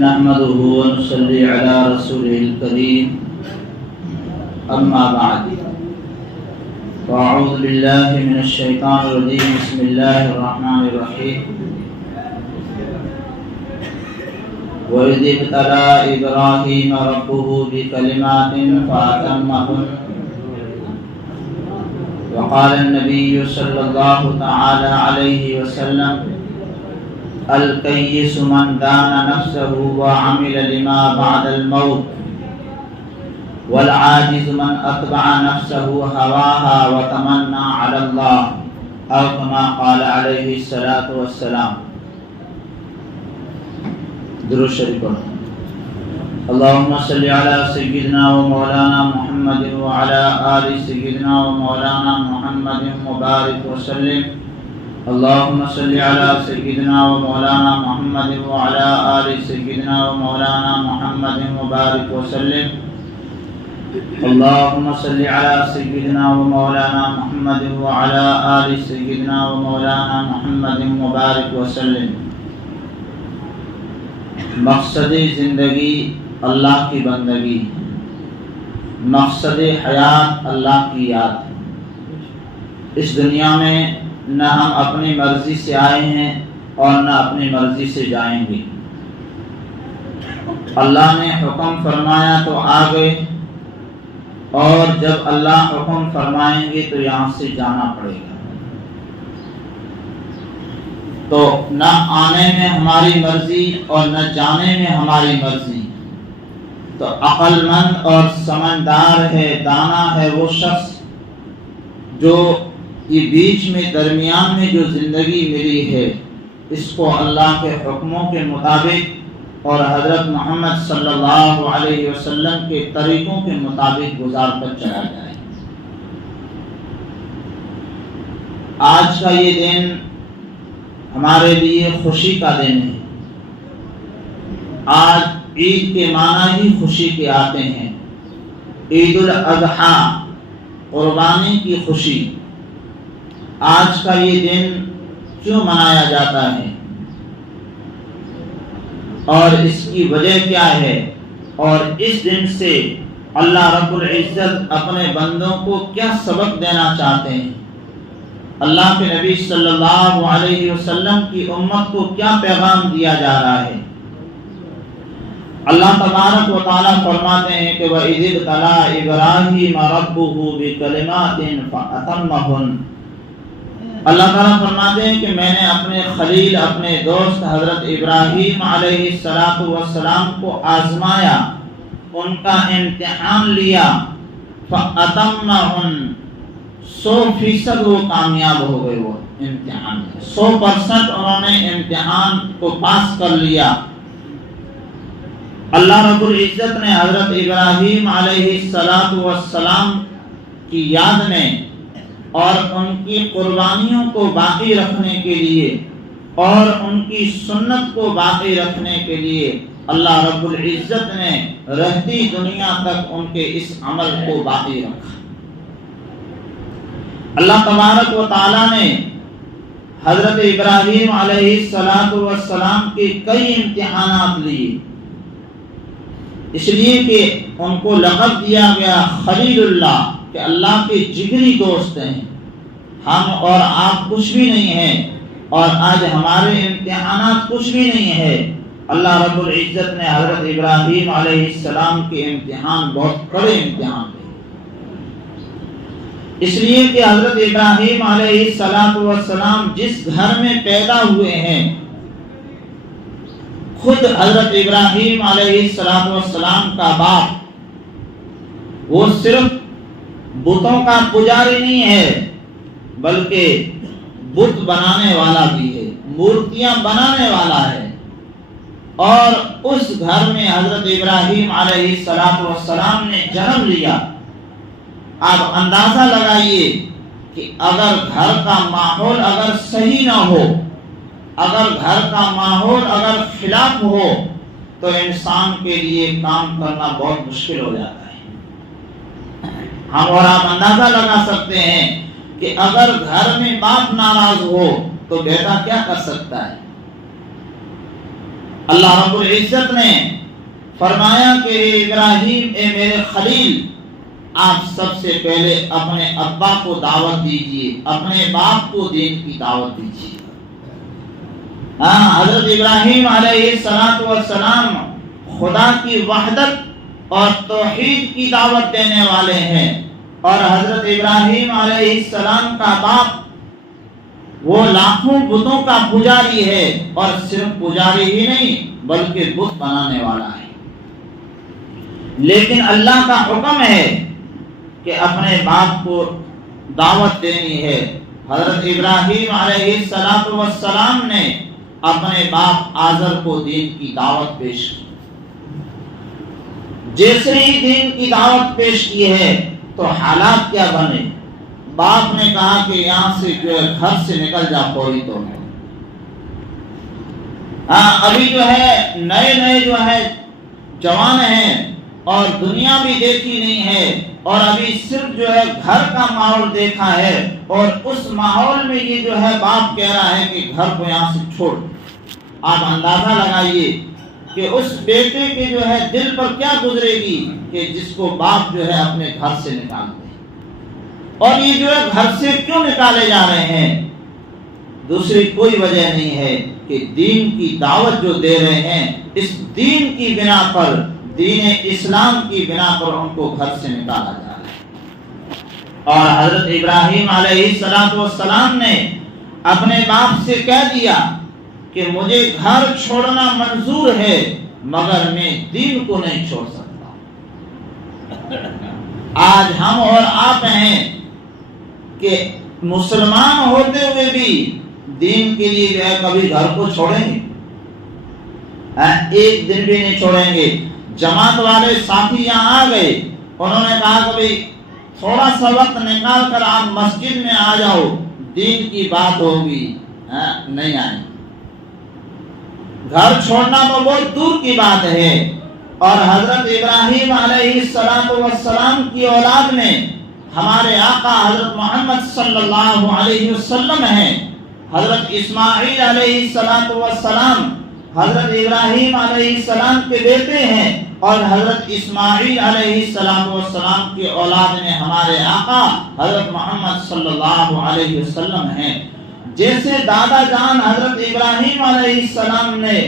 نحمده ونصلي على رسوله الكريم أما بعد فأعوذ بالله من الشيطان الرجيم بسم الله الرحمن الرحيم وإذ ابتلى إبراهيم ربه بكلمات فأتمهن وقال النبي صلى الله تعالى عليه وسلم الكيس من دان نفسه وعمل لما بعد الموت والعاجز من أتبع نفسه هواها وتمنى على الله أو كما قال عليه الصلاة والسلام. درود شریف اللهم صل على سيدنا ومولانا محمد وعلى آل سيدنا ومولانا محمد وبارك وسلم. اللهم صل على سيدنا ومولانا محمد وعلى آل سيدنا ومولانا محمد وبارك وسلم. اللهم صل على سيدنا ومولانا محمد وعلى آل سيدنا ومولانا محمد وبارك وسلم. مقصد زندگی اللہ کی بندگی، مقصد حیات اللہ کی یاد. اس دنیا میں نہ ہم اپنی مرضی سے آئے ہیں اور نہ اپنی مرضی سے جائیں گے. اللہ نے حکم فرمایا تو آ گئے، اور جب اللہ حکم فرمائیں گے تو یہاں سے جانا پڑے گا. تو نہ آنے میں ہماری مرضی اور نہ جانے میں ہماری مرضی. تو عقل مند اور سمجھدار ہے، دانا ہے وہ شخص جو یہ بیچ میں درمیان میں جو زندگی ملی ہے اس کو اللہ کے حکموں کے مطابق اور حضرت محمد صلی اللہ علیہ وسلم کے طریقوں کے مطابق گزار کر چلا جائے. آج کا یہ دن ہمارے لیے خوشی کا دن ہے. آج عید کے معنی ہی خوشی کے آتے ہیں. عید الاضحیٰ، قربانی کی خوشی. آج کا یہ دن کیوں منایا جاتا ہے اور اس کی وجہ کیا ہے، اور اس دن سے اللہ رب العزت اپنے بندوں کو کیا سبق دینا چاہتے ہیں، اللہ کے نبی صلی اللہ علیہ وسلم کی امت کو کیا پیغام دیا جا رہا ہے. اللہ تبارک و تعالیٰ فرماتے ہیں کہ وَإِذِ ابْتَلَىٰ إِبْرَاهِيمَ رَبُّهُ بِكَلِمَاتٍ فَأَتَمَّهُنَّ. اللہ تعالیٰ فرماتے ہیں کہ میں نے اپنے خلیل، اپنے دوست حضرت ابراہیم علیہ السلام کو آزمایا، ان کا امتحان لیا. فَأَتَمَّهُنَّ، 100% وہ کامیاب ہو گئے. وہ امتحان 100% انہوں نے امتحان کو پاس کر لیا. اللہ رب العزت نے حضرت ابراہیم علیہ السلام کی یاد میں اور ان کی قربانیوں کو باقی رکھنے کے لیے اور ان کی سنت کو باقی رکھنے کے لیے اللہ رب العزت نے رہتی دنیا تک ان کے اس عمل کو باقی رکھا. اللہ تبارک و تعالیٰ نے حضرت ابراہیم علیہ السلام کے کئی امتحانات لیے، اس لیے کہ ان کو لقب دیا گیا خلیل اللہ، کہ اللہ کے جگری دوست ہیں. ہم اور آپ کچھ بھی نہیں ہیں، اور آج ہمارے امتحانات کچھ بھی نہیں ہے. اللہ رب العزت نے حضرت ابراہیم علیہ السلام کے امتحان بہت بڑے امتحان تھے. اس لیے کہ حضرت ابراہیم علیہ السلام جس گھر میں پیدا ہوئے ہیں، خود حضرت ابراہیم علیہ السلام کا باپ وہ صرف بتوں کا پجاری نہیں ہے، بلکہ بت بنانے والا بھی ہے، مورتیاں بنانے والا ہے. اور اس گھر میں حضرت ابراہیم علیہ السلام نے جنم لیا. آپ اندازہ لگائیے کہ اگر گھر کا ماحول اگر صحیح نہ ہو، اگر گھر کا ماحول اگر خلاف ہو تو انسان کے لیے کام کرنا بہت مشکل ہو جاتا ہے. ہم اور آپ اندازہ لگا سکتے ہیں کہ اگر گھر میں باپ ناراض ہو تو بیٹا کیا کر سکتا ہے. اللہ رب العزت نے فرمایا کہ اے ابراہیم، اے میرے خلیل، آپ سب سے پہلے اپنے ابا کو دعوت دیجیے، اپنے باپ کو دین کی دعوت دیجیے۔ حضرت ابراہیم علیہ السلام خدا کی وحدت اور توحید کی دعوت دینے والے ہیں، اور حضرت ابراہیم علیہ السلام کا باپ وہ لاکھوں بتوں کا پجاری ہے، اور صرف پجاری ہی نہیں بلکہ بت بنانے والا ہے۔ لیکن اللہ کا حکم ہے کہ اپنے باپ کو دعوت دینی ہے۔ حضرت ابراہیم علیہ السلام نے اپنے باپ آزر کو دین کی دعوت پیش کی۔ جیسے ہی دین کی دعوت پیش کی ہے تو حالات کیا بنے؟ باپ نے کہا کہ یہاں سے جو ہے گھر سے نکل جا فوری طور پر۔ ابھی جو ہے نئے جو ہے جوان ہیں اور دنیا بھی دیکھی نہیں ہے، اور ابھی صرف جو ہے گھر کا ماحول دیکھا ہے، اور اس ماحول میں یہ جو ہے باپ کہہ رہا ہے کہ گھر کو یہاں سے چھوڑ۔ آپ اندازہ لگائیے کہ اس بیٹے کے جو ہے دل پر کیا گزرے گی کہ جس کو باپ جو ہے اپنے گھر سے نکال دے۔ اور یہ جو ہے گھر سے کیوں نکالے جا رہے ہیں؟ دوسری کوئی وجہ نہیں ہے کہ دین کی دعوت جو دے رہے ہیں، اس دین کی بنا پر، دین اسلام کی بنا پر ان کو گھر سے نکالا جا رہا ہے۔ اور حضرت ابراہیم علیہ السلام نے اپنے باپ سے کہہ دیا کہ مجھے گھر چھوڑنا منظور ہے مگر میں دین کو نہیں چھوڑ سکتا۔ آج ہم اور آپ ہیں کہ مسلمان ہوتے ہوئے بھی دین کے لیے جو ہے کبھی گھر کو چھوڑیں گے؟ ایک دن بھی نہیں چھوڑیں گے۔ جماعت والے ساتھی یہاں آ گئے، انہوں نے کہا کہ بھئی تھوڑا سا وقت نکال کر آپ مسجد میں آ جاؤ، دین کی بات ہوگی، نہیں آئیں۔ گھر چھوڑنا تو بہت دور کی بات ہے۔ اور حضرت ابراہیم علیہ السلام کی اولاد میں ہمارے آقا حضرت محمد صلی اللہ علیہ وسلم ہیں۔ حضرت اسماعیل علیہ السلام حضرت ابراہیم علیہ السلام کے بیٹے ہیں، اور حضرت اسماعیل علیہ السلام کی اولاد میں ہمارے آقا حضرت محمد صلی اللہ علیہ وسلم ہیں۔ جیسے دادا جان حضرت ابراہیم علیہ السلام نے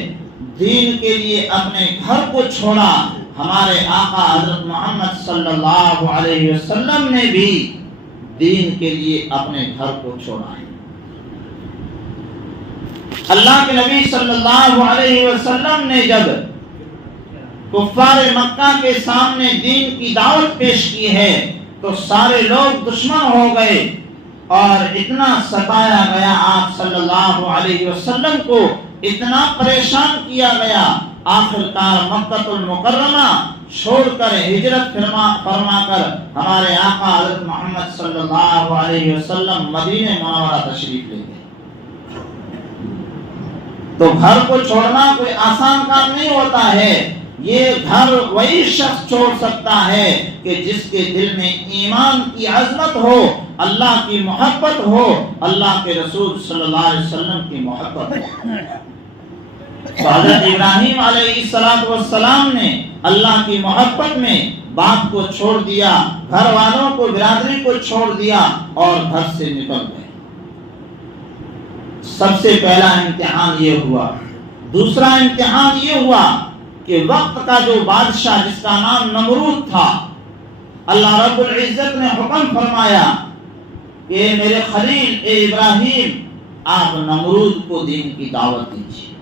دین کے لیے اپنے گھر کو چھوڑا، ہمارے آقا حضرت محمد صلی اللہ علیہ وسلم نے بھی دین کے لیے اپنے گھر کو چھوڑا ہے۔ اللہ کے نبی صلی اللہ علیہ وسلم نے جب کفار مکہ کے سامنے دین کی دعوت پیش کی ہے تو سارے لوگ دشمن ہو گئے، اور اتنا ستایا گیا آپ صلی اللہ علیہ وسلم کو، اتنا پریشان کیا گیا، آخرکار مکہ المکرمہ چھوڑ کر ہجرت فرما کر ہمارے آقا حضرت محمد صلی اللہ علیہ وسلم مدینہ منورہ تشریف لے گئے۔ تو گھر کو چھوڑنا کوئی آسان کام نہیں ہوتا ہے۔ یہ گھر وہی شخص چھوڑ سکتا ہے کہ جس کے دل میں ایمان کی عظمت ہو، اللہ کی محبت ہو، اللہ کے رسول صلی اللہ علیہ وسلم کی محبت ہو۔ حضرت ابراہیم علیہ السلام نے اللہ کی محبت میں باپ کو چھوڑ دیا، گھر والوں کو، برادری کو چھوڑ دیا اور گھر سے نکل گئے۔ سب سے پہلا امتحان یہ ہوا۔ دوسرا امتحان یہ ہوا کہ وقت کا جو بادشاہ جس کا نام نمرود تھا، اللہ رب العزت نے حکم فرمایا کہ میرے خلیل اے ابراہیم، آپ نمرود کو دین کی دعوت دیجیے۔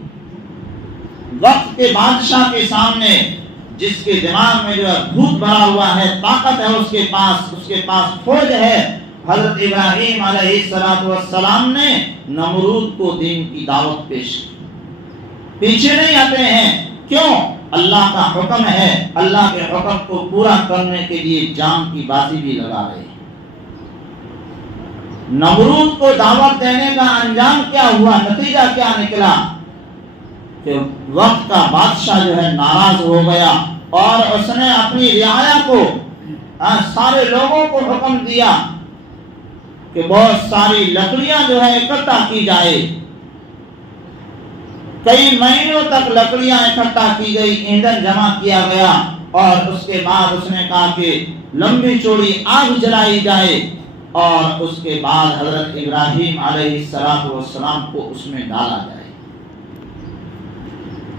وقت کے بادشاہ کے سامنے، جس کے دماغ میں جو ہے بھوت بھرا ہوا ہے، طاقت ہے اس کے پاس فوج ہے، حضرت ابراہیم علیہ السلام نے نمرود کو دین کی دعوت پیش کی۔ پیچھے نہیں ہٹے ہیں، کیوں؟ اللہ کا حکم ہے، اللہ کے حکم کو پورا کرنے کے لیے جان کی بازی بھی لگا رہے ہیں۔ نمرود کو دعوت دینے کا انجام کیا ہوا، نتیجہ کیا نکلا کہ وقت کا بادشاہ جو ہے ناراض ہو گیا، اور اس نے اپنی رعایا کو، سارے لوگوں کو حکم دیا کہ بہت ساری لکڑیاں جو ہے اکٹھا کی جائے، کئی مہینوں تک لکڑیاں اکٹھا کی گئی، ایندھن جمع کیا گیا، اور اس کے بعد اس نے کہا کہ لمبی چوڑی آگ جلائی جائے، اور اس کے بعد حضرت ابراہیم علیہ السلام کو اس میں ڈالا جائے۔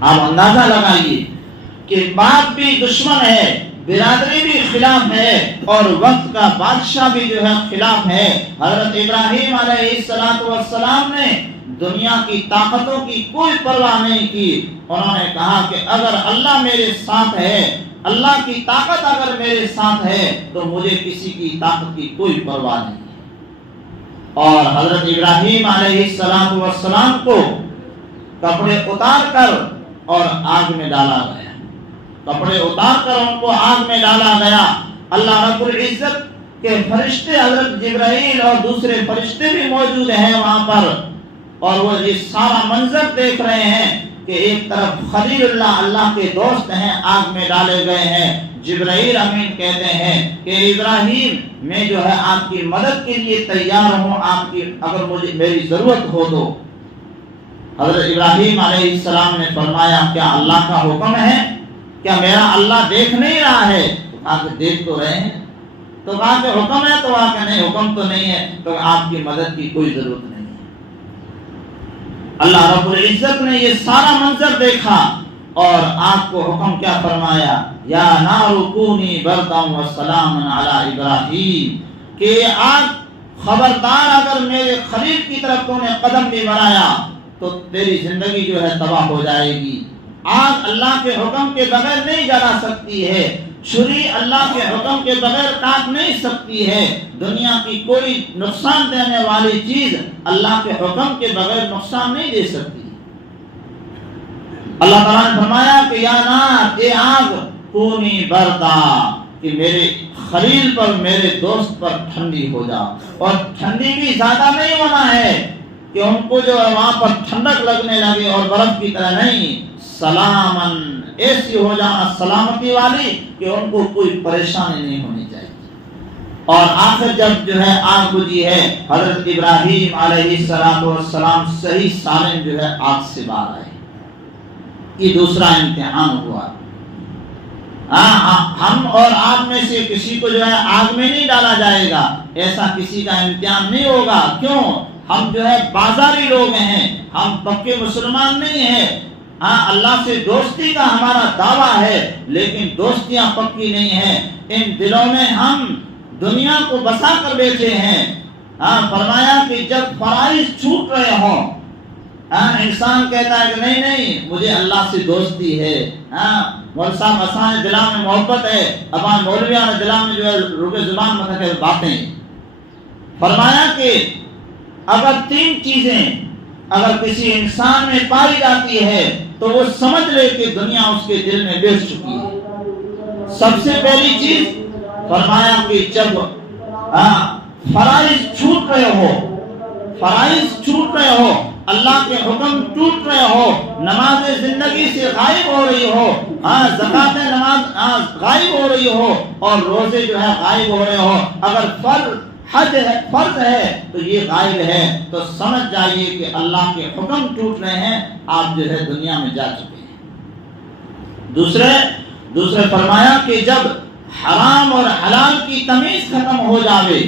آپ اندازہ لگائیے کہ باپ بھی دشمن ہے، برادری بھی خلاف ہے، اور وقت کا بادشاہ بھی جو ہے خلاف ہے۔ حضرت ابراہیم علیہ السلام نے دنیا کی طاقتوں کی کوئی پرواہ نہیں کی۔ انہوں نے کہا کہ اگر اللہ میرے ساتھ ہے، اللہ کی طاقت اگر میرے ساتھ ہے، تو مجھے کسی کی طاقت کی کوئی پرواہ نہیں ہے۔ اور حضرت ابراہیم علیہ السلام کو کپڑے اتار کر اور آگ میں ڈالا گیا، کپڑے اتار کر ان کو آگ میں ڈالا گیا۔ اللہ رب العزت کے فرشتے حضرت جبرائیل اور دوسرے فرشتے بھی موجود ہیں وہاں پر، اور وہ یہ سارا منظر دیکھ رہے ہیں کہ ایک طرف خلیل اللہ، اللہ کے دوست ہیں، آگ میں ڈالے گئے ہیں۔ جبرائیل امین کہتے ہیں کہ ابراہیم میں جو ہے آپ کی مدد کے لیے تیار ہوں، آپ کی اگر مجھے میری ضرورت ہو تو۔ حضرت ابراہیم علیہ السلام نے فرمایا کیا اللہ کا حکم ہے؟ کیا میرا اللہ دیکھ نہیں رہا ہے؟ تو کہا کہ دیکھ تو رہے ہیں۔ تو کہا کہ حکم ہے؟ تو کہا کہ نہیں حکم تو نہیں ہے، تو آپ کی مدد کی کوئی ضرورت نہیں۔ اللہ رب العزت نے یہ سارا منظر دیکھا اور آپ کو حکم کیا فرمایا؟ یا نار کونی بردا وسلاما علی ابراہیم، کہ آگ خبردار اگر میرے خلیل کی طرف تو نے قدم بھی بڑھایا تو تیری زندگی جو ہے تباہ ہو جائے گی۔ آگ اللہ کے حکم کے بغیر نہیں جلا سکتی ہے، چھری اللہ کے حکم کے بغیر کاٹ نہیں سکتی ہے، دنیا کی کوئی نقصان دینے والی چیز اللہ کے حکم کے بغیر نقصان نہیں دے سکتی۔ اللہ تعالیٰ نے فرمایا کہ یا نار، اے آگ، کونی بردا، کہ میرے خلیل پر، میرے دوست پر ٹھنڈی ہو جا، اور ٹھنڈی بھی زیادہ نہیں ہونا ہے کہ ان کو جو ہے وہاں پر ٹھنڈک لگنے لگے اور برف کی طرح نہیں، سلامن، ایسی ہو جانا سلامتی والی کہ ان کو کوئی پریشانی نہیں ہونی چاہیے۔ اور آخر جب جو ہے آگ بجھی ہے، حضرت ابراہیم علیہ السلام صحیح سالم جو ہے آگ سے باہر آئے۔ یہ دوسرا امتحان ہوا۔ ہم اور آپ میں سے کسی کو جو ہے آگ میں نہیں ڈالا جائے گا، ایسا کسی کا امتحان نہیں ہوگا۔ کیوں؟ ہم جو ہے بازاری لوگ ہیں، ہم پکے مسلمان نہیں ہیں۔ اللہ سے دوستی کا ہمارا دعویٰ ہے، لیکن دوستیاں پکی نہیں ہیں۔ ان دلوں میں ہم دنیا کو بسا کر بیٹھے ہیں۔ فرمایا کہ جب فرائض چھوٹ رہے ہوں، انسان کہتا ہے کہ نہیں نہیں مجھے اللہ سے دوستی ہے، مول صاحب اساں دلا میں محبت ہے، ابا مولویاں دلا میں جو ہے روح زبان مطلب باتیں۔ فرمایا کہ اگر تین چیزیں اگر کسی انسان میں پائی جاتی ہے تو وہ سمجھ لے کہ دنیا اس کے دل میں بیٹھ چکی ہے۔ سب سے پہلی چیز فرمایا کہ جب فرائض چھوٹ رہے ہو، فرائض چھوٹ رہے ہو، اللہ کے حکم ٹوٹ رہے ہو، نماز زندگی سے غائب ہو رہی ہو، زکات نماز غائب ہو رہی ہو، اور روزے جو ہے غائب ہو رہے ہو، اگر فرض ہے تو یہ غائب ہے، تو سمجھ جائیے کہ اللہ کے حکم ٹوٹ رہے ہیں، آپ جو ہے دنیا میں جا چکے ہیں۔ دوسرے فرمایا کہ جب حرام اور حلال کی تمیز ختم ہو جاوے،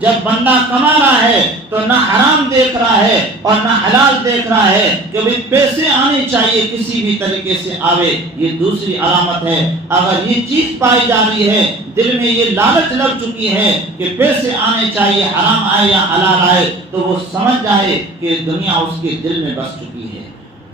جب بندہ کما رہا ہے تو نہ حرام دیکھ رہا ہے اور نہ حلال دیکھ رہا ہے کہ بھی پیسے آنے چاہیے کسی بھی طریقے سے آوے، یہ دوسری علامت ہے۔ اگر یہ چیز پائی جا رہی ہے، دل میں یہ لالچ لگ چکی ہے کہ پیسے آنے چاہیے، حرام آئے یا حلال آئے، تو وہ سمجھ جائے کہ دنیا اس کے دل میں بس چکی ہے۔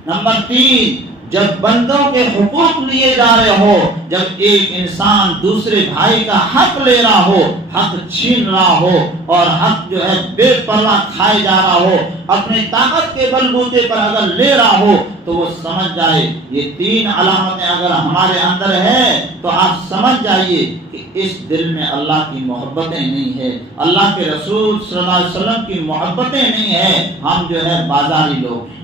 نمبر 3، جب بندوں کے حقوق لیے جا رہے ہو، جب ایک انسان دوسرے بھائی کا حق لے رہا ہو، حق چھین رہا ہو، اور حق جو ہے بے پرواہ کھائے جا رہا ہو، اپنے طاقت کے بل بوتے پر اگر لے رہا ہو، تو وہ سمجھ جائے یہ 3 علامتیں اگر ہمارے اندر ہے تو آپ سمجھ جائیے کہ اس دل میں اللہ کی محبتیں نہیں ہے، اللہ کے رسول صلی اللہ علیہ وسلم کی محبتیں نہیں ہے، ہم جو ہے بازاری لوگ ہیں۔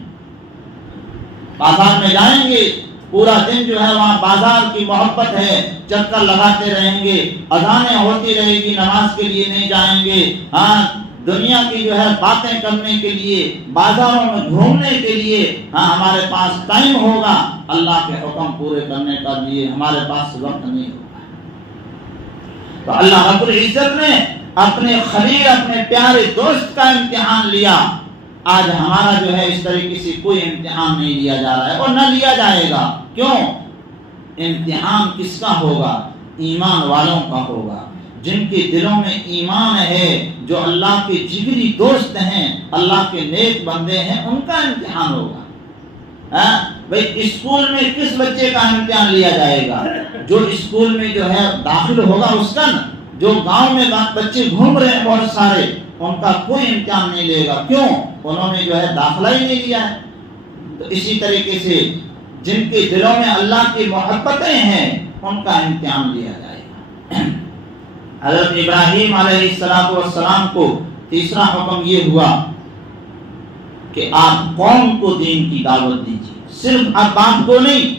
بازار میں جائیں گے، پورا دن جو ہے وہاں بازار کی محبت ہے، چکر لگاتے رہیں گے، اذانیں ہوتی رہے گی، نماز کے لیے نہیں جائیں گے، دنیا کی جو ہے باتیں کرنے کے لیے، بازاروں میں گھومنے کے لیے ہمارے پاس ٹائم ہوگا، اللہ کے حکم پورے کرنے کے لیے ہمارے پاس وقت نہیں ہوگا۔ تو اللہ رب العزت نے اپنے خلیل، اپنے پیارے دوست کا امتحان لیا۔ آج ہمارا جو ہے اس طریقے سے کوئی امتحان نہیں لیا جا رہا ہے اور نہ لیا جائے گا۔ کیوں؟ امتحان کس کا ہوگا؟ ایمان والوں کا ہوگا، جن کے دلوں میں ایمان ہے، جو اللہ کے جگری دوست ہیں، اللہ کے نیک بندے ہیں، ان کا امتحان ہوگا۔ بھئی اسکول میں کس بچے کا امتحان لیا جائے گا؟ جو اسکول میں جو ہے داخل ہوگا اس کا نا۔ جو گاؤں میں بچے گھوم رہے ہیں بہت سارے، ان کا کوئی امتحان نہیں لے گا۔ کیوں؟ انہوں نے جو ہے داخلہ ہی نہیں لیا ہے۔ تو اسی طریقے سے جن کے دلوں میں اللہ کی محبتیں ہیں، ان کا امتحان لیا جائے گا۔ حضرت ابراہیم علیہ السلام کو تیسرا حکم یہ ہوا کہ آپ قوم کو دین کی دعوت دیجیے۔ صرف اب باپ کو نہیں،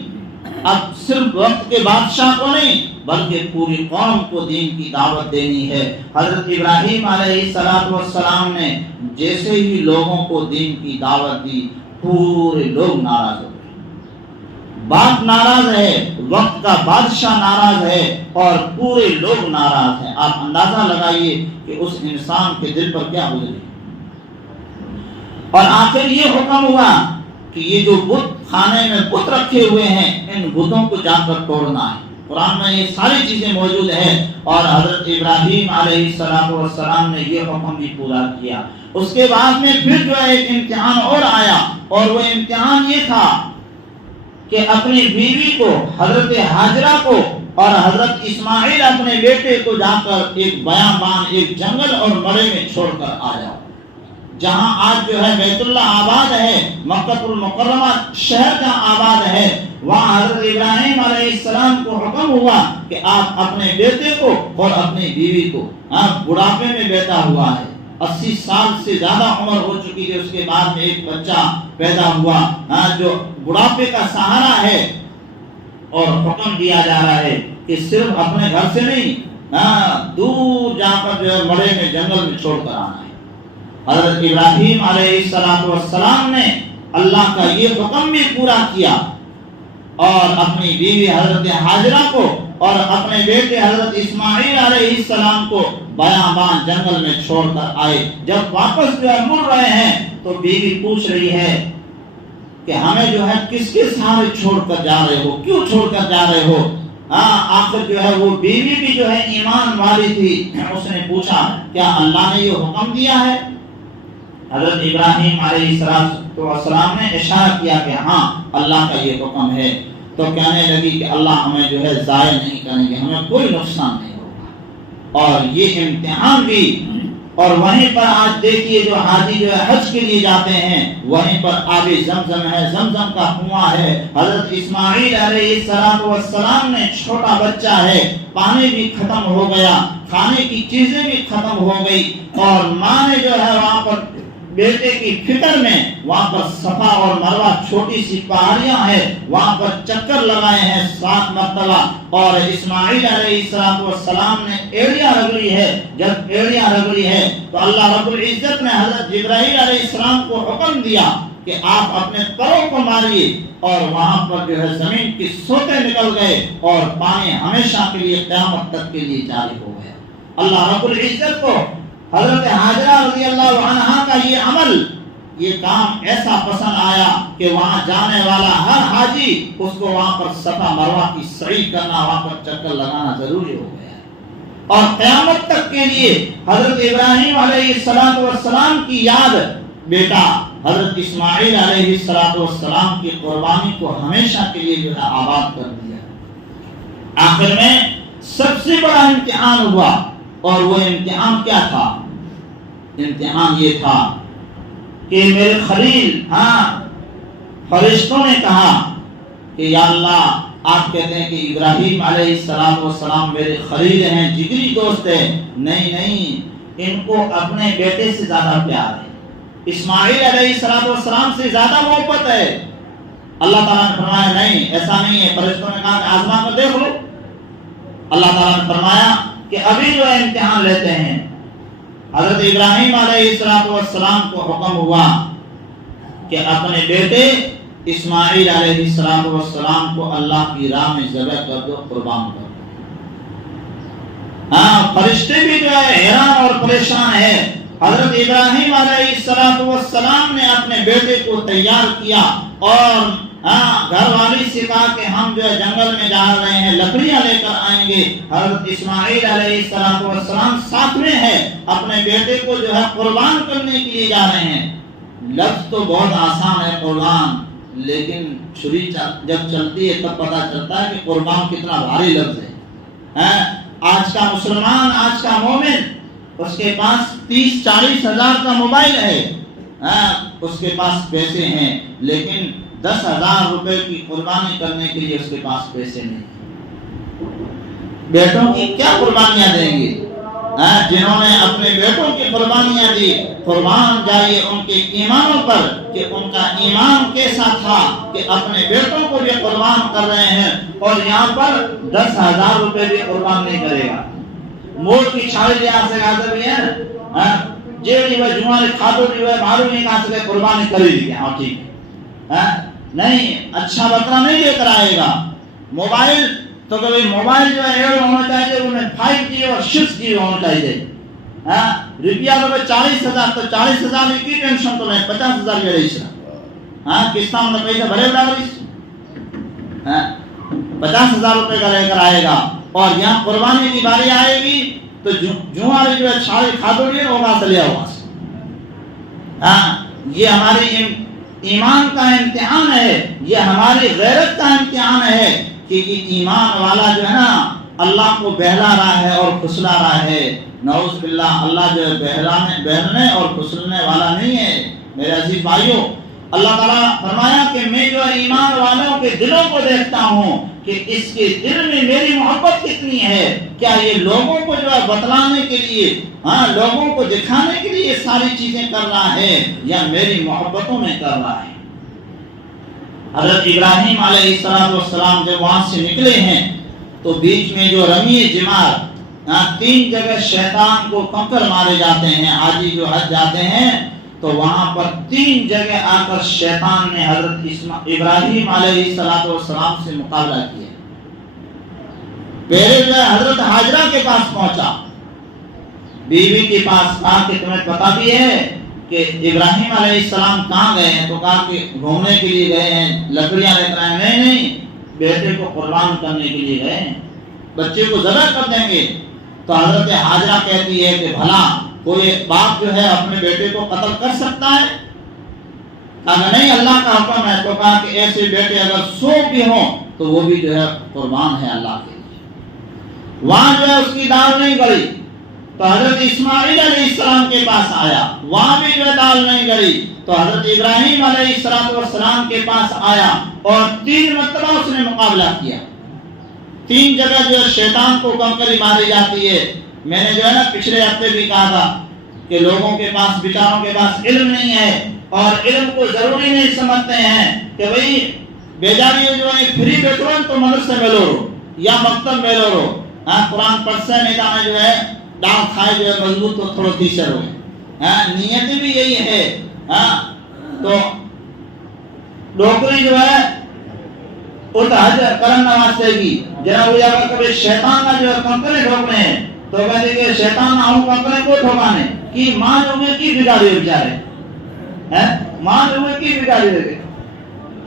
اب صرف وقت کے بادشاہ کو نہیں، بلکہ پوری قوم کو دین کی دعوت دینی ہے۔ حضرت ابراہیم علیہ السلام نے جیسے ہی لوگوں کو دین کی دعوت دی، پورے لوگ ناراض ہو گئے۔ باپ ناراض ہے، وقت کا بادشاہ ناراض ہے، اور پورے لوگ ناراض ہیں۔ آپ اندازہ لگائیے کہ اس انسان کے دل پر کیا گزری۔ اور آخر یہ حکم ہوا کہ یہ جو بت خانے میں بت رکھے ہوئے ہیں، ان بتوں کو جا کر توڑنا ہے۔ قرآن میں یہ ساری چیزیں موجود ہیں، اور حضرت ابراہیم علیہ السلام نے یہ حکم بھی پورا کیا۔ اس کے بعد میں پھر جو ہے ایک امتحان اور آیا، اور وہ امتحان یہ تھا کہ اپنی بیوی کو، حضرت ہاجرہ کو، اور حضرت اسماعیل اپنے بیٹے کو جا کر ایک بیابان، ایک جنگل اور مرے میں چھوڑ کر آ جاؤ۔ جہاں آج جو ہے بیت اللہ آباد ہے، مکہ المکرمہ شہر جہاں آباد ہے، وہاں حضرت ابراہیم علیہ السلام کو حکم ہوا کہ آپ اپنے بیٹے کو اور اپنی بیوی کو، بڑھاپے میں بیٹھا ہوا ہے، 80 سال سے زیادہ عمر ہو چکی ہے، اس کے بعد میں ایک بچہ پیدا ہوا جو بڑھاپے کا سہارا ہے، اور حکم دیا جا رہا ہے کہ صرف اپنے گھر سے نہیں، دور جا کر جو ہے مرے میں جنگل میں چھوڑ کر آنا ہے۔ حضرت ابراہیم علیہ السلام نے اللہ کا یہ حکم بھی پورا کیا، اور اپنی بیوی حضرت ہاجرہ کو اور اپنے بیٹے حضرت اسماعیل علیہ السلام کو بیابان جنگل میں چھوڑ کر آئے۔ جب واپس جو ہے مڑ رہے ہیں تو بیوی پوچھ رہی ہے کہ ہمیں جو ہے کس کے سہارے چھوڑ کر جا رہے ہو، کیوں چھوڑ کر جا رہے ہو؟ آخر جو ہے وہ بیوی بھی جو ہے ایمان والی تھی، اس نے پوچھا کیا اللہ نے یہ حکم دیا ہے؟ حضرت ابراہیم علیہ السلام نے اشارہ کیا کہ ہاں اللہ کا یہ حکم ہے۔ تو کہنے لگی کہ اللہ ہمیں جو ہے ضائع نہیں کریں گے، ہمیں کوئی نقصان نہیں ہوگا۔ اور یہ امتحان بھی، اور وہیں پر آج دیکھیے جو حاجی جو ہے حج کے لیے جاتے ہیں، وہیں پر آب زمزم ہے، زمزم کا کنواں ہے۔ حضرت اسماعیل علیہ السلام نے چھوٹا بچہ ہے، پانی بھی ختم ہو گیا، کھانے کی چیزیں بھی ختم ہو گئی، اور ماں نے جو ہے وہاں پر بیٹے کی فکر میں وہاں پر صفا اور مروہ چھوٹی سی پہاڑیاں ہیں، وہاں پر چکر لگائے ہیں 7 مرتبہ، اور اسماعیل علیہ السلام نے ایڑیاں رگڑی ہے۔ جب ایڑیاں رگڑی ہے تو اللہ رب العزت نے حضرت جبرائیل علیہ السلام کو حکم دیا کہ آپ اپنے پروں کو ماریے، اور وہاں پر جو ہے زمین کی سوتے نکل گئے، اور پانی ہمیشہ کے لیے قیامت تک کے لیے جاری ہو گیا۔ اللہ رب العزت کو حضرت ہاجرہ رضی اللہ عنہا کا یہ عمل، یہ کام ایسا پسند آیا کہ وہاں جانے والا ہر حاجی اس کو وہاں پر صفا مروہ کی سعی کرنا، وہاں پر چکر لگانا ضروری ہو گیا ہے۔ اور قیامت تک کے لیے حضرت ابراہیم علیہ السلام کی یاد، بیٹا حضرت اسماعیل علیہ السلام کی قربانی کو ہمیشہ کے لیے جو ہے آباد کر دیا۔ آخر میں سب سے بڑا امتحان ہوا، اور وہ امتحان کیا تھا؟ امتحان یہ تھا کہ میرے خلیل، فرشتوں نے کہا کہ یا اللہ، آپ کہتے ہیں کہ ابراہیم علیہ السلام میرے خلیل ہیں، جگری دوست ہیں۔ نہیں، ان کو اپنے بیٹے سے زیادہ پیار ہے، اسماعیل علیہ السلام سے زیادہ محبت ہے۔ اللہ تعالیٰ نے فرمایا نہیں، ایسا نہیں ہے۔ فرشتوں نے کہا کہ آزما کر دیکھ لو۔ اللہ تعالیٰ نے فرمایا کہ ابھی جو ہے امتحان لیتے ہیں۔ حضرت ابراہیم علیہ السلام کو حکم ہوا کہ اپنے بیٹے اسماعیل علیہ السلام کو اللہ کی راہ میں ذبح کر دو، قربان کر دو۔ فرشتے بھی جو ہے حیران اور پریشان ہے۔ حضرت ابراہیم علیہ السلام نے اپنے بیٹے کو تیار کیا اور گھر والی سے کہا کہ ہم جو ہے جنگل میں جا رہے ہیں، لکڑیاں لے کر آئیں گے۔ حضرت اسماعیل علیہ السلام ساتھ میں ہے، اپنے بیٹے کو جو ہے قربان کرنے کے لیے جا رہے ہیں۔ لفظ تو بہت آسان ہے قربان، لیکن چھری جب چلتی ہے تب پتہ چلتا ہے کہ قربان کتنا بھاری لفظ ہے۔ آج کا مسلمان، آج کا مومن، اس کے پاس 30-40 ہزار کا موبائل ہے، اس کے پاس پیسے ہیں، لیکن 10,000 روپے کی قربانی کرنے کے لیے اس کے پاس پیسے نہیں۔ بیٹوں کی کیا قربانیاں دیں گے؟ جنہوں نے اپنے بیٹوں کی قربانیاں دی، قربان جائیے ان کے ایمانوں پر کہ ان کا ایمان کیسا تھا کہ اپنے بیٹوں کو بھی قربان کر رہے ہیں، اور یہاں پر 10,000 روپے بھی قربان نہیں کرے گا۔ مور کی چھاڑی لیا سے کہا بھی ہے جیڑی وہ جمعہ کھاتو بھی وہ معلوم نہیں کہا سے قربانی کری دی گیا، ٹھیک ہے، نہیں اچھا بکرا نہیں لے کر آئے گا۔ موبائل تو کبھی موبائل جو ہے ایڈ ہونا چاہیے، انہیں 5G اور 6G ہونا چاہیے۔ روپیہ تو 40,000، تو 40,000 کی ٹینشن تو نہیں، 50,000 کے رہی سا کس طرح نے پیسہ بھرے بڑا رہی 50,000 روپے کا لے کر آئے گا، اور یہاں قربانی کی باری آئے گی تو جو والے جو ہے چھاڑی کھادو لیے ہوگا چلیا ہوا۔ یہ ہماری ایمان کا امتحان ہے، یہ ہماری غیرت کا امتحان ہے کہ یہ ایمان والا جو ہے نا اللہ کو بہلا رہا ہے اور کھسلا رہا ہے۔ نعوذ باللہ، اللہ جو ہے بہلنے اور کھسلنے والا نہیں ہے۔ میرے عزیز بھائیوں، اللہ تعالیٰ فرمایا کہ میں جو ایمان والوں کے دلوں کو دیکھتا ہوں کہ اس کے دل میں میری محبت کتنی ہے۔ کیا یہ لوگوں کو جو ہے بتلانے کے لیے، لوگوں کو دکھانے کے لیے یہ ساری چیزیں کر رہا ہے، یا میری محبتوں میں کر رہا ہے؟ حضرت ابراہیم علیہ السلام جب وہاں سے نکلے ہیں تو بیچ میں جو رمی جمار، 3 جگہ شیطان کو کنکر مارے جاتے ہیں۔ حاجی جو حج جاتے ہیں تو وہاں پر 3 جگہ آ کر شیطان نے حضرت ابراہیم علیہ السلام سے مقابلہ کیا۔ پہلے جو ہے حضرت حاجرہ کے پاس پہنچا، بیوی کے پاس، کہا کہ تمہیں پتہ بھی ہے کہ ابراہیم علیہ السلام کہاں گئے ہیں؟ تو کہا کہ گھومنے کے لیے گئے ہیں، لکڑیاں لے کر آئے۔ نہیں، بیٹے کو قربان کرنے کے لیے گئے ہیں، بچے کو ذبح کر دیں گے۔ تو حضرت حاجرہ کہتی ہے کہ بھلا کوئی باپ جو ہے اپنے بیٹے کو قتل کر سکتا ہے؟ کہا نہیں، اللہ کا حکم ہے۔ تو کہا کہ ایسے بیٹے اگر 100 بھی ہوں تو وہ بھی جو ہے قربان ہے اللہ کے لیے۔ وہاں جو ہے اس کی دال نہیں گلی تو حضرت اسماعیل علیہ السلام کے پاس آیا، وہاں بھی جو ہے دال نہیں گلی تو حضرت ابراہیم علیہ السلام کے پاس آیا، اور 3 مرتبہ اس نے مقابلہ کیا۔ 3 جگہ جو ہے شیطان کو کنکری ماری جاتی ہے۔ میں نے جو ہے نا پچھلے ہفتے بھی کہا تھا کہ لوگوں کے پاس، بیچاروں کے پاس علم نہیں ہے، اور علم کو ضروری نہیں سمجھتے ہیں کہ بھئی بیجاری جو ہے فری بیٹھو تو مدرسے میں لو یا مکتب میں لو، قرآن پڑھ سے میدان جو ہے ڈال کھائے جو ہے مضبوط تو تھوڑا تیسر ہوئے۔ نیت بھی یہی ہے۔ تو ڈوکری جو ہے حج کرم نواسے گی جناب یا کبھی شیطان کا جو ہے کنکرے ڈھوکنے ہیں تو کہتے کہ شیطان آؤں کنکرے کو ٹھوکانے کی ماں جو میں کی بگاڑی ہو بیچارے، ماں جو میں کی بگاڑی ہو گئی۔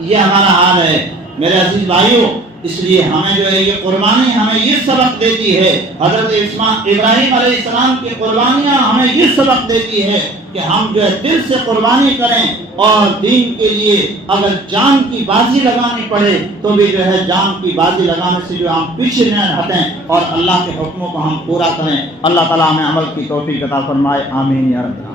یہ ہمارا حال ہے میرے عزیز بھائیوں۔ اس لیے ہمیں جو ہے یہ قربانی ہمیں یہ سبق دیتی ہے، حضرت ابراہیم علیہ السلام کی قربانیاں ہمیں یہ سبق دیتی ہے کہ ہم جو ہے دل سے قربانی کریں، اور دین کے لیے اگر جان کی بازی لگانی پڑے تو بھی جو ہے جان کی بازی لگانے سے جو ہم پیچھے نہ ہٹیں، اور اللہ کے حکموں کو ہم پورا کریں۔ اللہ تعالیٰ ہمیں عمل کی توفیق عطا فرمائے، آمین یا رب۔